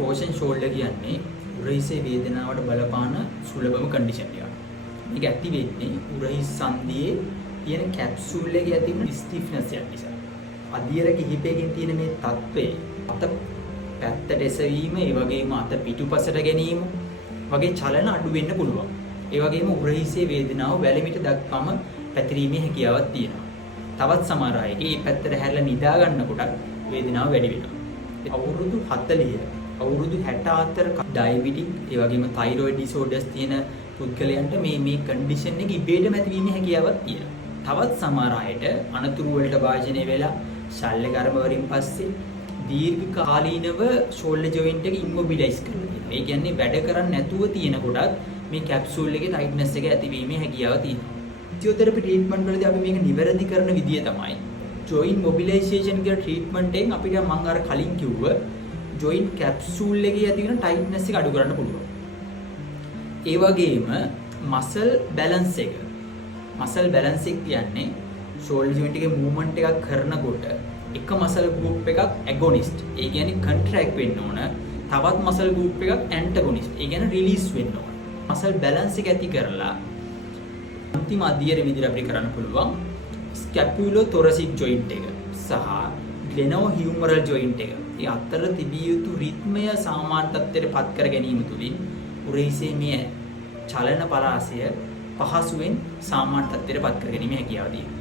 Frozen shoulder කියන්නේ උරහිසේ වේදනාවට බලපාන සුලභම කන්ඩිෂන් එකක්. මේක ඇති වෙන්නේ උරහිස් සන්ධියේ තියෙන කැප්සූල් එකේ ඇති වෙන ස්ටිෆ්නස් එක නිසා. අදියර කිහිපයකින් තියෙන මේ තත්ත්වය අත පැත්තට එසවීම, ඒ වගේම අත පිටුපසට ගැනීම වගේ චලන අඩු වෙන්න පුළුවන්. ඒ වගේම උරහිසේ වේදනාව වැලමිට දක්වාම පැතිරීමේ හැකියාවක් තියෙනවා. තවත් සමහර අයගේ මේ පැත්තට හැරලා නිදා ගන්නකොට වේදනාව වැඩි වෙනවා. අවුරුදු 40 අවුරුදු 64 ඩයබටික් ඒ වගේම තයිරොයිඩ් ඩිසෝඩර්ස් තියෙන පුද්ගලයන්ට මේ කන්ඩිෂන් එක ඉබේටම ඇතිවීමේ හැකියාවක් තියෙනවා. තවත් සමහර අයට අනතුරු වලට භාජනය වෙලා ශල්‍ය කර්ම වලින් පස්සේ දීර්ඝ කාලීනව ෂෝල්ඩර් ජොයින්ට් එක ඉම්මොබිලයිස් කරලා තියෙනවා. ඒ කියන්නේ වැඩ කරන්නේ නැතුව තියෙන කොටත් මේ කැප්සූල් එකේ ටයිට්නස් එක ඇතිවීමේ හැකියාව තියෙනවා. ෆිසියෝതെරපි ට්‍රීට්මන්ට් වලදී අපි මේක නිවැරදි කරන විදිය තමයි ජොයින්ට් මොබිලයිසේෂන් කියන ට්‍රීට්මන්ට් එකෙන් අපිට මම අර කලින් කිව්ව ජොයින්ට් කැප්සූල් එකේ ඇති වෙන ටයිට්නස් එක අඩු කරන්න පුළුවන්. ඒ වගේම මසල් බැලන්ස් එක. මසල් බැලන්ස් එක කියන්නේ ෂෝල්ඩර් ජොයින්ට් එකේ මූවමන්ට් එකක් කරනකොට එක මසල් ගෲප් එකක් ඇගොනිස්ට්. ඒ කියන්නේ කන්ට්‍රැක්ට් වෙන්න ඕන. තවත් මසල් ගෲප් එකක් ඇන්ටගොනිස්ට්. ඒ කියන්නේ රිලීස් වෙන්න ඕන. මසල් බැලන්ස් එක ඇති කරලා අන්තිම අධියර විදිහට අපිට කරන්න පුළුවන් ස්කැපුලෝතොරසික් ජොයින්ට් එක සහ ග්ලෙනෝහියුමරල් ජොයින්ට් එක. ඒ අතර තිබිය යුතු රිද්මය සාමාන්‍ය තත්ත්වයට පත් කර ගැනීම තුළින් උරහිසේ මේ චලන පරාසය පහසුවෙන් සාමාන්‍ය තත්ත්වයට පත් කර ගැනීම හැකියාව තියෙනවා.